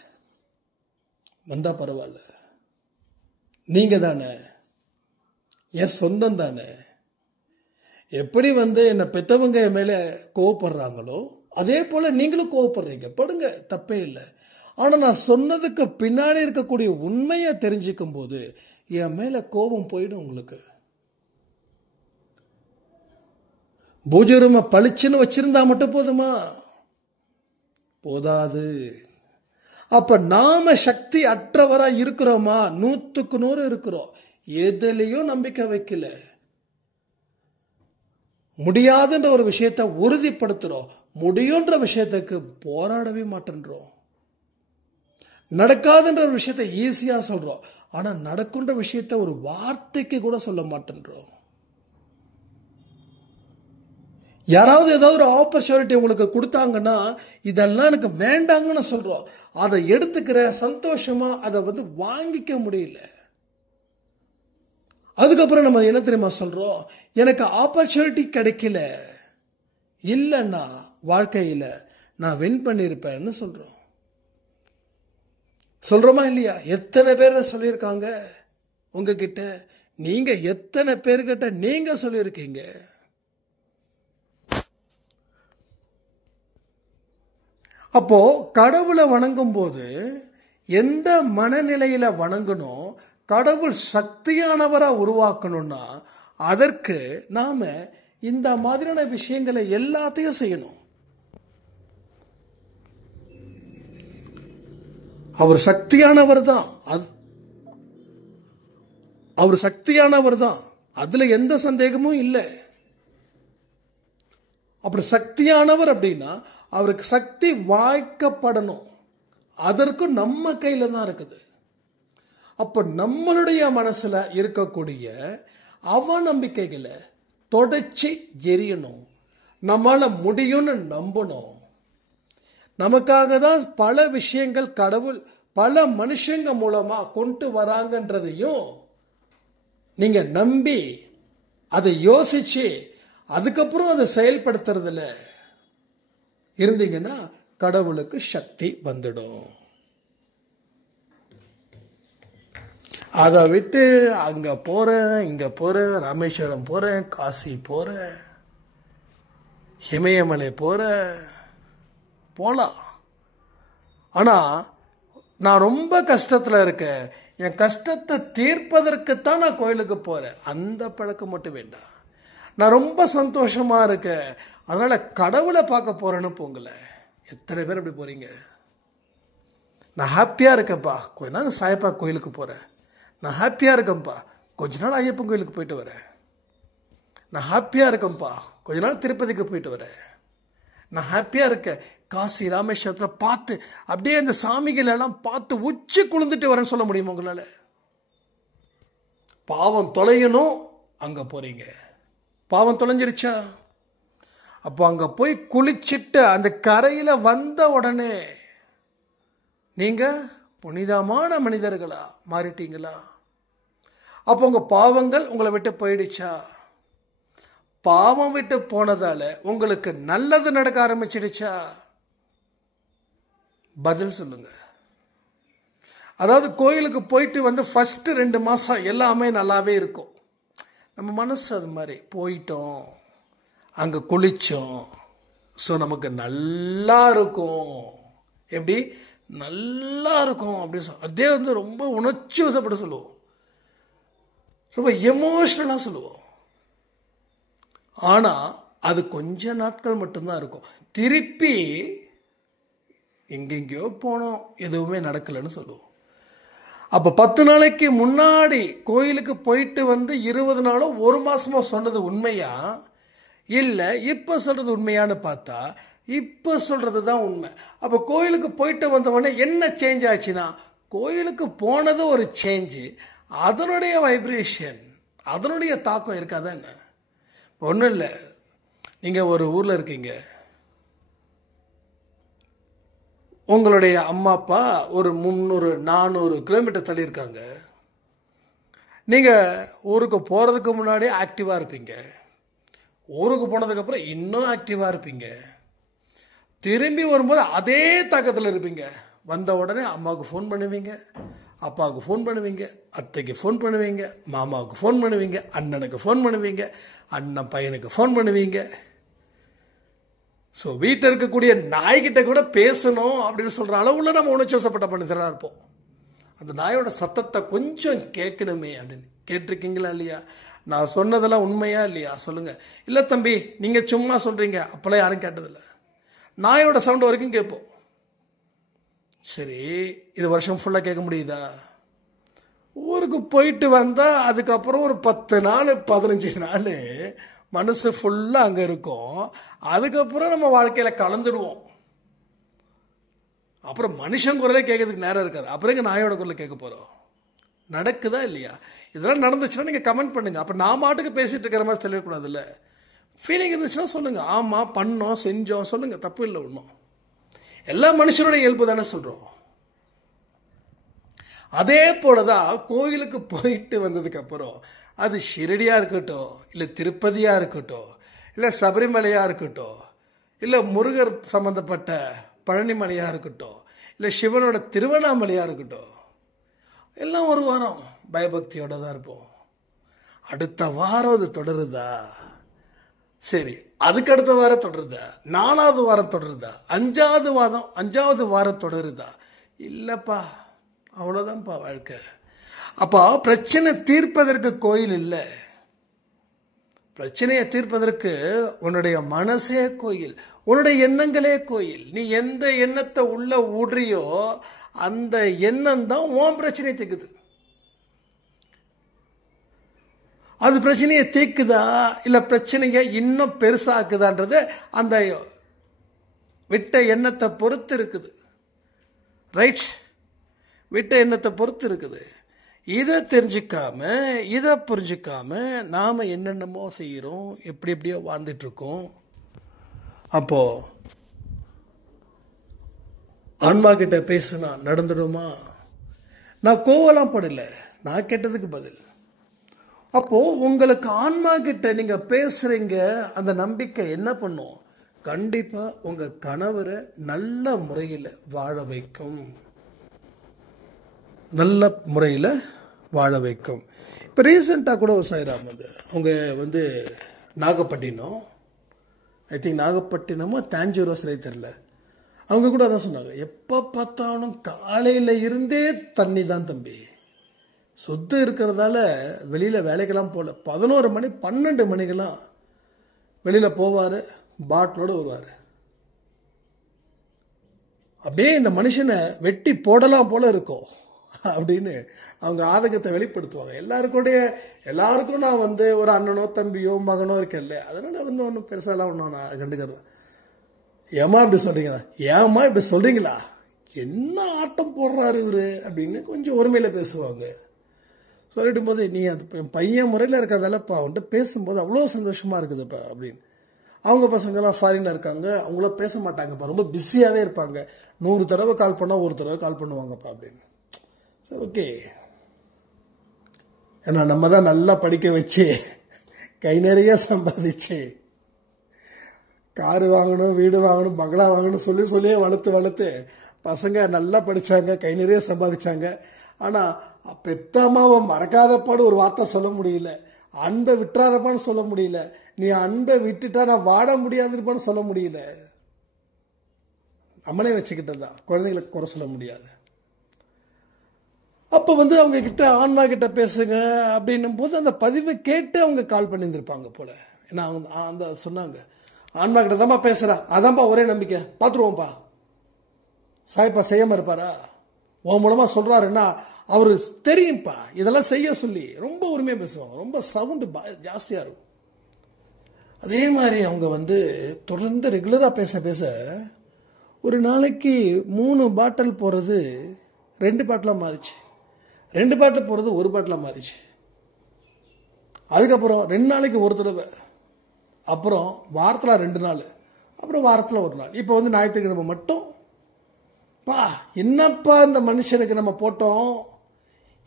வந்தால் பரவாயில்ல, நீங்கள் தானே, என் சொந்தம் தானே. எப்படி என்னை பெற்றவங்க என் மேலே கோவப்படுறாங்களோ அதே போல் நீங்களும் கோவப்படுறீங்க, படுங்க, தப்பே இல்லை. ஆனால் நான் சொன்னதுக்கு பின்னாடி இருக்கக்கூடிய உண்மையை தெரிஞ்சுக்கும் போது என் மேலே கோபம் போயிடும் உங்களுக்கு. பூஜை ரூமை பளிச்சுன்னு வச்சிருந்தா மட்டும் போதுமா? போதாது. அப்ப நாம சக்தி அற்றவரா இருக்கிறோமா? 100க்கு 100 இருக்கிறோம். எதுலையும் நம்பிக்கை வைக்கல. முடியாதுன்ற ஒரு விஷயத்தை உறுதிப்படுத்துறோம், முடியுன்ற விஷயத்துக்கு போராடவே மாட்டேன்றோம். நடக்காதுன்ற ஒரு விஷயத்தை ஈஸியா சொல்றோம், ஆனா நடக்குன்ற விஷயத்தை ஒரு வார்த்தைக்கு கூட சொல்ல மாட்டேன்றோம். யாராவது ஏதாவது ஒரு ஆப்பர்ச்சுனிட்டி உங்களுக்கு கொடுத்தாங்கன்னா இதெல்லாம் எனக்கு வேண்டாங்கன்னு சொல்றோம். அதை எடுத்துக்கிற சந்தோஷமா அதை வாங்கிக்க முடியல. அதுக்கப்புறம் நம்ம என்ன தெரியுமா சொல்றோம்? எனக்கு ஆப்பர்ச்சுனிட்டி கிடைக்கல, இல்லைன்னா வாழ்க்கையில் நான் வின் பண்ணியிருப்பேன்னு சொல்றோம். சொல்றோமா இல்லையா? எத்தனை பேர் சொல்லியிருக்காங்க உங்ககிட்ட? நீங்க எத்தனை பேர்கிட்ட நீங்க சொல்லியிருக்கீங்க? அப்போ கடவுளை வணங்கும் போது எந்த மனநிலையில வணங்கணும், கடவுள் சக்தியானவரா உருவாக்கணும்னா அதற்கு நாம இந்த மாதிரியான விஷயங்களை எல்லாத்தையும் செய்யணும். அவர் சக்தியானவர் தான், அவர் சக்தியானவர் தான், அதுல எந்த சந்தேகமும் இல்லை. அப்படி சக்தியானவர் அப்படின்னா அவருக்கு சக்தி வாய்க்கப்படணும். அதற்கு நம்ம கையில தான் இருக்குது. அப்ப நம்மளுடைய மனசுல இருக்கக்கூடிய அவநம்பிக்கைகளை தொடச்சி எரியணும். நம்மால முடியும்னு நம்பணும். நமக்காக தான் பல விஷயங்கள் கடவுள் பல மனுஷங்க மூலமா கொண்டு வராங்கன்றதையும் நீங்க நம்பி அதை யோசிச்சு அதுக்கப்புறம் அதை செயல்படுத்துறதுல இருந்தீங்கன்னா கடவுளுக்கு சக்தி வந்துடும். அதை விட்டு அங்க போறேன், இங்க போறேன், ராமேஸ்வரம் போறேன், காசி போறேன், இமயமலை போலாம். ஆனா நான் ரொம்ப கஷ்டத்துல இருக்கேன், என் கஷ்டத்தை தீர்ப்பதற்குத்தான் நான் கோயிலுக்கு போறேன், அந்த பழக்கம் மட்டும் வேண்டாம். நான் ரொம்ப சந்தோஷமா இருக்கேன், அதனால கடவுளை பார்க்க போறேன்னு போங்கல. எத்தனை பேர் அப்படி போறீங்க? நான் ஹாப்பியா இருக்கேன்ப்பா, கொஞ்ச நாள் சாயப்பா கோயிலுக்கு போறேன். நான் ஹாப்பியா இருக்கேன்ப்பா, கொஞ்ச நாள் ஐயப்பன் கோயிலுக்கு போயிட்டு வரேன். நான் ஹாப்பியா இருக்கேன்ப்பா, கொஞ்ச நாள் திருப்பதிக்கு போயிட்டு வரேன். நான் ஹாப்பியா இருக்கேன், காசி ராமேஸ்வரத்தில் பார்த்து அப்படியே அந்த சாமிகள் எல்லாம் பார்த்து உச்சி குளிந்துட்டு வரேன்னு சொல்ல முடியுமா உங்களால? பாவம் தொலையணும், அங்க போறீங்க. பாவம் தொலைஞ்சிருச்சா? அப்போ அங்க போய் குளிச்சுட்டு அந்த கரையில வந்த உடனே நீங்க புனிதமான மனிதர்களா மாறிட்டீங்களா? அப்போ உங்க பாவங்கள் உங்களை விட்டு போயிடுச்சா? பாவம் விட்டு போனதால உங்களுக்கு நல்லது நடக்க ஆரம்பிச்சிடுச்சா? பதில் சொல்லுங்க. அதாவது கோயிலுக்கு போயிட்டு வந்து ஃபர்ஸ்ட் 2 மாசம் எல்லாமே நல்லாவே இருக்கும். நம்ம மனசு அது மாதிரி போயிட்டோம், அங்க குளிச்சோம், ஸோ நமக்கு நல்லா இருக்கும். எப்படி நல்லா இருக்கும் அப்படின்னு சொல்ல, அதே வந்து ரொம்ப உணர்ச்சி வசப்பட்டு சொல்லுவோம், ரொம்ப எமோஷனலா சொல்லுவோம். ஆனா அது கொஞ்ச நாட்கள் மட்டும்தான் இருக்கும். திருப்பி எங்கெங்கயோ போனோம், எதுவுமே நடக்கலன்னு சொல்லுவோம். அப்ப 10 நாளைக்கு முன்னாடி கோயிலுக்கு போயிட்டு வந்து 20 நாளோ 1 மாசமோ சொன்னது உண்மையா இல்ல இப்ப சொல்றது உண்மையான்னு பார்த்தா இப்ப சொல்றது தான் உண்மை. அப்ப கோயிலுக்கு போயிட்டு வந்தவொடனே என்ன சேஞ்ச் ஆச்சுன்னா, கோயிலுக்கு போனது ஒரு சேஞ்சு, அதனுடைய வைப்ரேஷன், அதனுடைய தாக்கம் இருக்காதா என்ன? ஒன்றும் இல்லை, நீங்க ஒரு ஊர்ல இருக்கீங்க, உங்களுடைய அம்மா அப்பா ஒரு 300-400 கிலோமீட்டர் தள்ளி இருக்காங்க. நீங்க ஊருக்கு போறதுக்கு முன்னாடியே ஆக்டிவா இருப்பீங்க, ஊருக்கு போனதுக்கு அப்புறம் இன்னும் ஆக்டிவா இருப்பீங்க, திரும்பி வரும்போது அதே தாக்கத்தில் இருப்பீங்க. வந்த உடனே அம்மாவுக்கு ஃபோன் பண்ணுவீங்க, அப்பாவுக்கு ஃபோன் பண்ணுவீங்க, அத்தைக்கு ஃபோன் பண்ணுவீங்க, மாமாவுக்கு ஃபோன் பண்ணுவீங்க, அண்ணனுக்கு ஃபோன் பண்ணுவீங்க, அண்ணன் பையனுக்கு ஃபோன் பண்ணுவீங்க. ஸோ வீட்டில் இருக்கக்கூடிய நாய்கிட்ட கூட பேசணும் அப்படின்னு சொல்ற அளவுல நம்ம உணர்ச்சி வசப்பட்ட மனிதராக இருப்போம். அந்த நாயோட சத்தத்தை கொஞ்சம் கேட்கணுமே அப்படின்னு. கேட்டிருக்கீங்களா இல்லையா? நான் சொன்னதெல்லாம் உண்மையா இல்லையா சொல்லுங்க. இல்லை தம்பி நீங்க சும்மா சொல்றீங்க, அப்பெல்லாம் யாரும் கேட்டதில்லை. நாயோட சவுண்ட் வரைக்கும் கேட்போம். சரி, இது வருஷம் ஃபுல்லாக கேட்க முடியுதா? ஊருக்கு போயிட்டு வந்தா அதுக்கப்புறம் ஒரு 10 நாள் 15 நாள் மனசு ஃபுல்லாக அங்கே இருக்கும். அதுக்கப்புறம் நம்ம வாழ்க்கையில் கலந்துடுவோம். அப்புறம் மனுஷன் குரலே கேட்கறதுக்கு நேரம் இருக்காது. அப்புறம் எங்க நாயோட குரலை கேட்க போகிறோம்? நடக்குதா இல்லையா? இதெல்லாம் நடந்துச்சுன்னா நீங்கள் கமெண்ட் பண்ணுங்க. அப்போ நான் மாட்டுக்கு பேசிட்டு இருக்கிற மாதிரி தெரியக்கூடாதுல்ல. ஃபீலிங் இருந்துச்சுன்னா சொல்லுங்க, ஆமாம் பண்ணோம் செஞ்சோம் சொல்லுங்க, தப்பு இல்லை. ஒன்றும் எல்லா மனுஷனுடைய இயல்பு தானே சொல்கிறோம். அதே போலதான் கோயிலுக்கு போயிட்டு வந்ததுக்கு அப்புறம் அது ஷிரடியா இருக்கட்டும், இல்லை திருப்பதியா இருக்கட்டும், இல்லை சபரிமலையா இருக்கட்டும், இல்லை முருகர் சம்பந்தப்பட்ட பழனிமலையா இருக்கட்டும், இல்லை சிவனோட திருவண்ணாமலையா இருக்கட்டும், எல்லாம் ஒரு வாரம் பயபக்தியோட தான் இருப்போம். அடுத்த வாரம் அது தொடருதா, சரி, அதுக்கு அடுத்த வாரம் தொடருதா? 4வது வாரம் தொடருதா? 5வது வாரம் தொடருதா? இல்லப்பா, அவ்வளவுதான்ப்பா வாழ்க்கை. அப்போ பிரச்சனை தீர்ப்பதற்கு கோயில் இல்லை, பிரச்சனையை தீர்ப்பதற்கு உன்னுடைய மனசே கோயில், உன்னுடைய எண்ணங்களே கோயில். நீ எந்த எண்ணத்தை உள்ள ஊடுறியோ அந்த எண்ணம் தான் உன் பிரச்சனையை தீர்க்குது. அது பிரச்சனையை தீர்க்குதா இல்லை பிரச்சனையை இன்னும் பெருசாக்குதான்றது அந்த விட்ட எண்ணத்தை பொறுத்து இருக்குது. ரைட், விட்ட எண்ணத்தை பொறுத்து இருக்குது. இதை தெரிஞ்சுக்காம, இதை புரிஞ்சுக்காம நாம என்னென்னமோ செய்கிறோம், எப்படியோ வாழ்ந்துட்டு இருக்கோம். அப்போ ஆன்மா கிட்ட பேசுனா நடந்துடுமா? நான் கோவலாம் படல, நான் கேட்டதுக்கு பதில். அப்போ உங்களுக்கு ஆன்மா கிட்ட நீங்க பேசுறீங்க, அந்த நம்பிக்கை என்ன பண்ணும்? கண்டிப்பா உங்க கணவரை நல்ல முறையில் வாழ வைக்கும், நல்ல முறையில் வாழ வைக்கும். இப்போ ரீசெண்டாக கூட ஒரு சாய்ராம் அவங்க நாகப்பட்டினம், ஐ திங்க் நாகப்பட்டினமோ தாஞ்சூரோ சரி தெரில, அவங்க கூட அதான் சொன்னாங்க, எப்போ பார்த்தாலும் காலையில் இருந்தே தண்ணி தான் தம்பி, சொத்து இருக்கிறதால வெளியில் வேலைக்கெல்லாம் போகல, 11 மணி 12 மணிக்கெல்லாம் வெளியில் போவார், பாட்டிலோடு வருவார். அப்படியே இந்த மனுஷனை வெட்டி போடலாம் போல இருக்கும் அப்படின்னு அவங்க ஆதங்கத்தை வெளிப்படுத்துவாங்க. எல்லாருக்கும் நான் ஒரு அண்ணனோ தம்பியோ மகனோ இருக்கேன்ல, அதனால ஒன்றும் பெருசாலாம் ஒன்றும் நான் கண்டுக்கிறது. ஏமா இப்படி சொல்றீங்களா, ஏமா இப்படி சொல்றீங்களா, என்ன ஆட்டம் போடுறாரு இவரு அப்படின்னு கொஞ்சம் ஒருமையில் பேசுவாங்க. சொல்லிடும் போது நீ அது பையன் முறையில் இருக்காதல்லப்பா, அவன்கிட்ட பேசும்போது அவ்வளோ சந்தோஷமா இருக்குதுப்பா அப்படின்னு. அவங்க பசங்கள்லாம் ஃபாரினில் இருக்காங்க, அவங்களாம் பேச மாட்டாங்கப்பா, ரொம்ப பிஸியாகவே இருப்பாங்க, 100 தடவை கால் பண்ணால் 1 தடவை கால் பண்ணுவாங்கப்பா அப்படின்னு. சரி, ஓகே, ஏன்னா நம்ம தான் நல்லா படிக்க வச்சு கை நிறைய சம்பாதிச்சு காரு வாங்கணும், வீடு வாங்கணும், பங்களா வாங்கணும் சொல்லியே வளர்த்து பசங்க நல்லா படித்தாங்க, கை நிறைய சம்பாதிச்சாங்க. ஆனால் பெத்த அம்மாவை மறக்காதப்பாடு ஒரு வார்த்தை சொல்ல முடியல, அன்பை விட்டுறாதப்பான்னு சொல்ல முடியல, நீ அன்பை விட்டுட்டா நான் வாட முடியாதுப்பான்னு சொல்ல முடியல. நம்மளே வச்சுக்கிட்டதான், குழந்தைங்களுக்கு குறை சொல்ல முடியாது. அப்போ அவங்க கிட்ட ஆன்மா கிட்ட பேசுங்க அப்படின்னும் போது அந்த பதிவை கேட்டு அவங்க கால் பண்ணியிருந்திருப்பாங்க போல. ஏன்னா அந்த சொன்னாங்க, ஆன்மா கிட்ட தான்ப்பா பேசுகிறா, அதான்ப்பா ஒரே நம்பிக்கை, பார்த்துருவோம்ப்பா, சாய்ப்பா செய்யாமல் இருப்பாரா, உன் மூலமாக சொல்கிறாருன்னா அவர் தெரியும்ப்பா, இதெல்லாம் செய்ய சொல்லி ரொம்ப உரிமையாக பேசுவாங்க, ரொம்ப சவுண்டு ஜாஸ்தியாக இருக்கும். அதே மாதிரி அவங்க தொடர்ந்து ரெகுலராக பேச ஒரு நாளைக்கு 3 பாட்டில் போகிறது 2 பாட்டிலாக மாறிச்சு, 2 பாட்டில் போகிறது 1 பாட்டிலாக மாறிச்சு. அதுக்கப்புறம் 2 நாளைக்கு 1 தடவை, அப்புறம் வாரத்தில் 2 நாள், அப்புறம் வாரத்தில் 1 நாள். இப்போ ஞாயிற்றுக்கிழமை மட்டும் பா என்னப்பா இந்த மனுஷனுக்கு நம்ம போட்டோம்,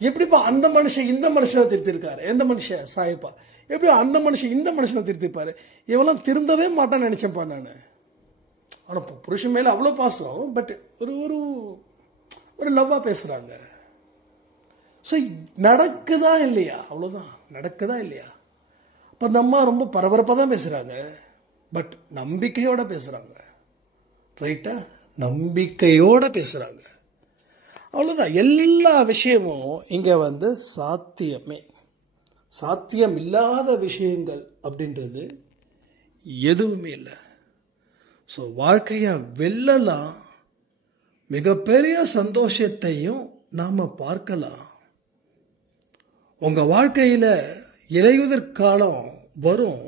எப்படிப்பா அந்த மனுஷன் இந்த மனுஷனை திருத்திருக்காரு, எந்த மனுஷன் சாயப்பா, எப்படி அந்த மனுஷன் இந்த மனுஷனை திருத்திருப்பாரு, இவெல்லாம் திருந்தவே மாட்டான்னு நினச்சேன்ப்பா நான். ஆனால் புருஷன் மேலே அவ்வளோ பாசம், பட் ஒரு லவ்வாக பேசுகிறாங்க. ஸோ நடக்குதா இல்லையா, அவ்வளோதான், நடக்குதா இல்லையா. இப்போ அந்த அம்மா ரொம்ப பரபரப்பாக தான் பேசுகிறாங்க, பட் நம்பிக்கையோடு பேசுகிறாங்க. ரைட்டா, நம்பிக்கையோடு பேசுகிறாங்க, அவ்வளோதான். எல்லா விஷயமும் இங்கே சாத்தியம் இல்லாத விஷயங்கள் அப்படின்றது எதுவுமே இல்லை. ஸோ வாழ்க்கையை வெல்லலாம், மிகப்பெரிய சந்தோஷத்தையும் நாம் பார்க்கலாம். உங்கள் வாழ்க்கையில் இலையுதிர் காலம் வரும்,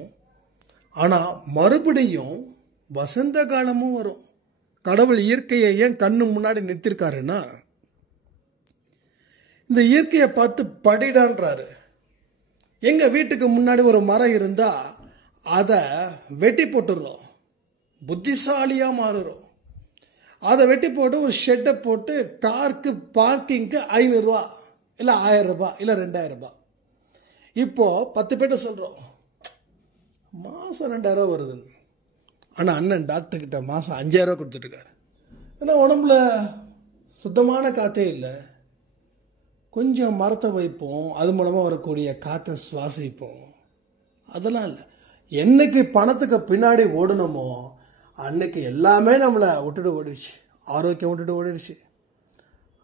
ஆனால் மறுபடியும் வசந்த காலமும் வரும். கடவுள் இயற்கையை ஏன் கண்ணு முன்னாடி நிறுத்திருக்காருன்னா, இந்த இயற்கையை பார்த்து படிடான்றாரு. எங்கள் வீட்டுக்கு முன்னாடி ஒரு மரம் இருந்தால் அதை வெட்டி போட்டுடுறோம், புத்திசாலியாக மாறுறோம். அதை வெட்டி போட்டு ஒரு ஷெட்டை போட்டு காருக்கு பார்க்கிங்க்கு 500 ரூபா இல்லை 1000 ரூபாய் இல்லை 2000 ரூபாய். இப்போது 10 பேர்ட்ட சொல்கிறோம், மாதம் 2000 ரூபா வருதுன்னு. ஆனால் அண்ணன் டாக்டர்கிட்ட மாதம் 5000 ரூபா கொடுத்துட்ருக்காரு. ஏன்னா உடம்புல சுத்தமான காற்றே இல்லை, கொஞ்சம் மரத்தை வைப்போம், அது மூலமாக வரக்கூடிய காற்றை சுவாசிப்போம், அதெல்லாம் இல்லை. என்னைக்கு பணத்துக்கு பின்னாடி ஓடணுமோ அன்னைக்கு எல்லாமே நம்மளை விட்டுட்டு ஓடிடுச்சு. ஆரோக்கியம் விட்டுட்டு ஓடிடுச்சு,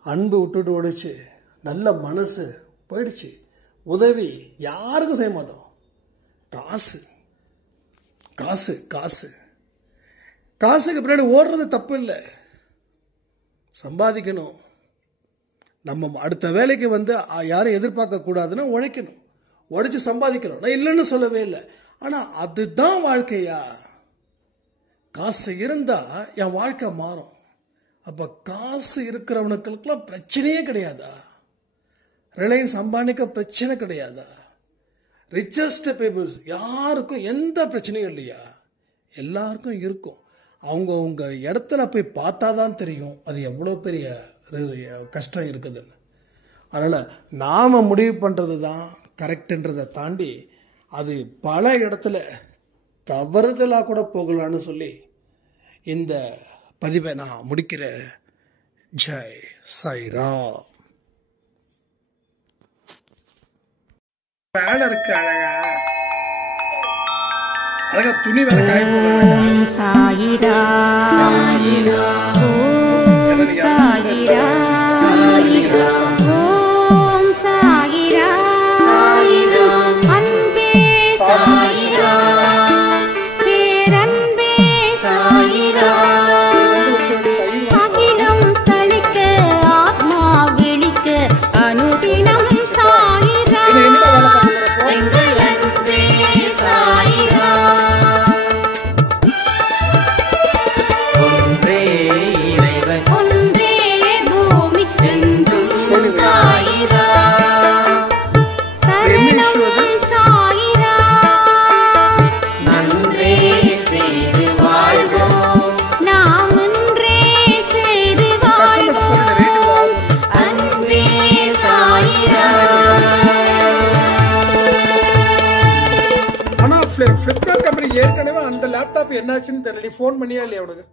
அன்பு விட்டுட்டு ஓடிடுச்சு, நல்ல மனசு போயிடுச்சு, உதவி யாருக்கும் செய்ய மாட்டோம். காசு காசு காசு காசுக்கு பின்னாடி ஓடுறது தப்பு இல்லை. சம்பாதிக்கணும். நம்ம அடுத்த வேலைக்கு யாரும் எதிர்பார்க்கக்கூடாதுன்னு உழைக்கணும், உழைச்சி சம்பாதிக்கணும். நான் இல்லைன்னு சொல்லவே இல்லை. ஆனால் அதுதான் வாழ்க்கையா? காசு இருந்தால் என் வாழ்க்கை மாறும். அப்போ காசு இருக்கிறவனுக்கெல்லாம் பிரச்சனையே கிடையாதா? ரிலையன்ஸ் அம்பானிக்கு பிரச்சனை கிடையாதா? ரிச்சஸ்ட் பீப்புள்ஸ் யாருக்கும் எந்த பிரச்சனையும் இல்லையா? எல்லாருக்கும் இருக்கும். அவங்கவுங்க இடத்துல போய் பார்த்தா தான் தெரியும் அது எவ்வளோ பெரிய கஷ்டம் இருக்குதுன்னு. அதனால் நாம் முடிவு பண்ணுறது தான் கரெக்டுன்றதை தாண்டி அது பல இடத்துல தவறுதலாக கூட போகலான்னு சொல்லி இந்த பதிவை நான் முடிக்கிறேன். ஜெய் சாய்ராம். வேலை இருக்கு அழகா அழகா துணி வேற காய போடுறாங்க. சாயிரா சாயிரா ஓம் சாயிரா சாயிரா ஓம் சாயிரா சாயிரா அன்பே சாயிரா பேரன்பே சாயிரா அகிலம் தளிக்க ஆத்மா விழிக்க அனுதினம் சாயிரா எங்கள் அன்பே சாயிரா ஒன்றே இறைவன் ஒன்றே பூமிக்கென்றும் சாயிரா சரணம் சாயிரா நன்றே செய்து வாழ்வோம் நாம் ஒன்றே செய்து வாழ்வோம் அன்பே சாயிரா. ஆனால் ஃப்ளிப்கார்ட் கம்பெனி ஏற்கனவே அந்த லேப்டாப் என்னாச்சுன்னு தெரியல. ஃபோன் பண்ணியா இல்லையா உனக்கு?